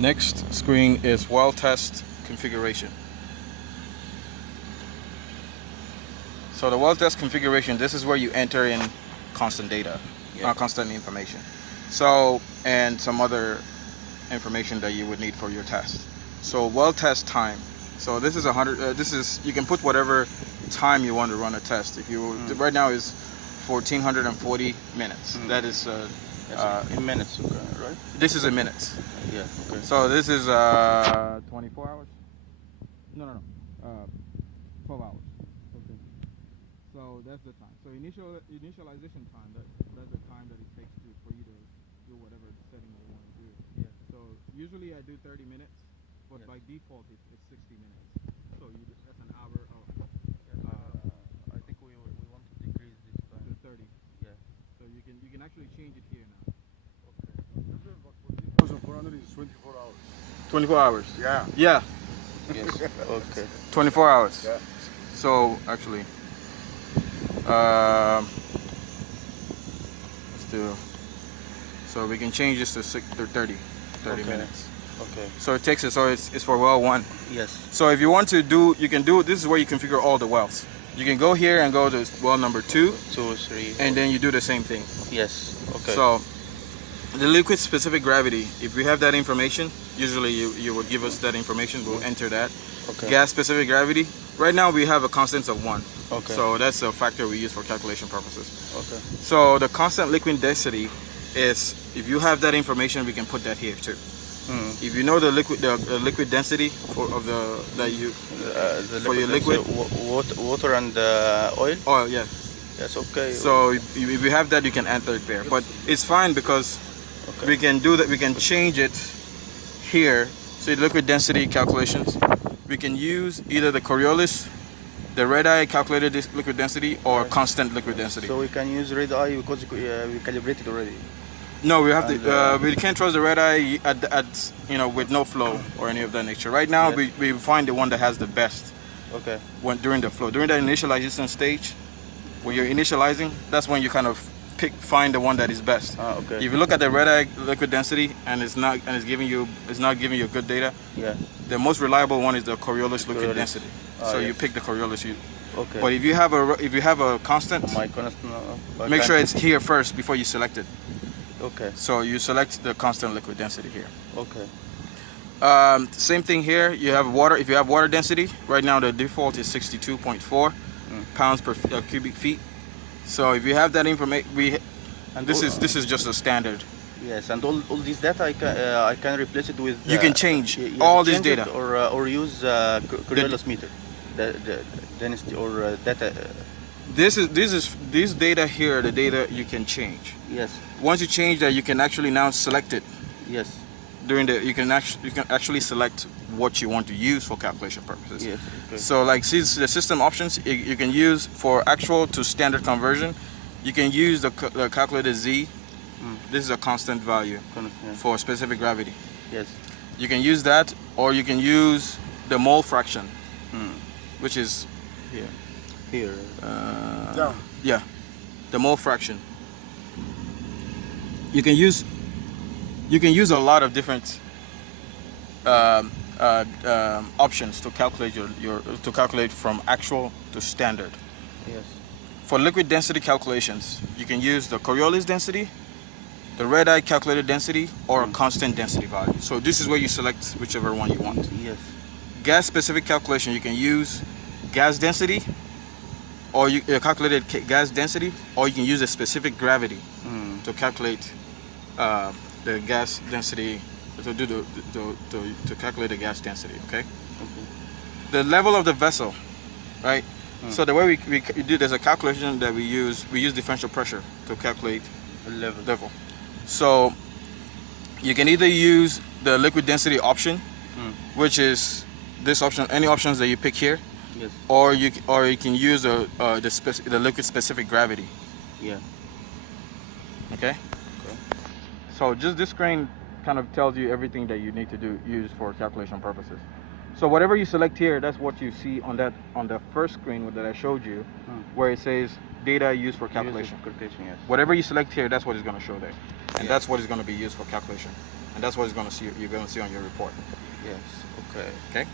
Next screen is well test configuration. So the well test configuration, this is where you enter in constant data, constant information. So, and some other information that you would need for your test. So well test time. So this is 100. This is, you can put whatever time you want to run a test. If you right now is 1440 minutes. That is in minutes, okay, right? This is in minutes. Yeah. Okay. So this is 24 hours. No. 12 hours. Okay. So that's the time. So initialization time. That's the time that it takes for you to do whatever setting you want to do. Yeah. So usually I do 30 minutes, but by default it's 60 minutes. So that's an hour of. I think we want to decrease this time to 30. Yeah. So you can actually change it here now. Okay. 14,400 is 24 hours. 24 hours. Yeah. Yeah. Yes. Okay. 24 hours. Yeah. So actually, let's do. So we can change this to 30 Okay. minutes. Okay. So it takes it. So it's for well 1. Yes. So if you want to do, you can do. This is where you configure all the wells. You can go here and go to well number 2, 2, 3. and then you do the same thing. Yes. Okay. So the liquid specific gravity, if we have that information, usually you would give us that information. We'll enter that. Okay. Gas specific gravity. Right now we have a constant of 1. Okay. So that's a factor we use for calculation purposes. Okay. So the constant liquid density is, if you have that information, we can put that here too. If you know the liquid density for your liquid, water and oil. oil, yeah. Yes. Okay. So if you have that, you can enter it there. But it's fine because we can do that. We can change it here. So the liquid density calculations, we can use either the Coriolis, the red eye calculated liquid density, or constant liquid density. So we can use red eye because we calibrated already. No, we have to. We can't trust the red eye at with no flow or any of that nature. Right now, we find the one that has the best. Okay. During the flow, during the initialization stage, when you're initializing, that's when you kind of find the one that is best. Okay. If you look at the red eye liquid density and it's not giving you good data, Yeah. the most reliable one is the Coriolis liquid density. So you yes. pick the Coriolis. Okay. But if you have a constant, make sure it's here first before you select it. Okay. So you select the constant liquid density here. Okay. Same thing here. You have water. If you have water density, right now the default is 62.4 pounds per cubic feet. So if you have that information, this is just a standard. Yes, and all this data I can replace it with. You can change all this data or use Coriolis meter, the density or data. This data here, the data you can change. Yes. Once you change that, you can actually now select it. Yes. You can actually select what you want to use for calculation purposes. Yes. Okay. So like, see the system options you can use for actual to standard conversion. You can use the calculated Z. This is a constant value for specific gravity. Yes. You can use that, or you can use the mole fraction, which is here. Here. Yeah, the mole fraction. You can use a lot of different options to calculate to calculate from actual to standard. Yes. For liquid density calculations, you can use the Coriolis density, the red eye calculated density, or a constant density value. So this is where you select whichever one you want. Yes. Gas specific calculation, you can use gas density, or you calculated gas density, or you can use a specific gravity to calculate the gas density, to calculate the gas density. Okay. The level of the vessel, right? So the way we do, there's a calculation that we use differential pressure to calculate level. So you can either use the liquid density option, which is this option, any options that you pick here. Yes. Or you can use the liquid specific gravity. Yeah. Okay. So just this screen kind of tells you everything that you need to use for calculation purposes. So whatever you select here, that's what you see on the first screen that I showed you, where it says data used for calculation. Yes. Whatever you select here, that's what is going to show there, and that's what is going to be used for calculation. and that's what you're gonna see on your report. Yes. Okay. Okay.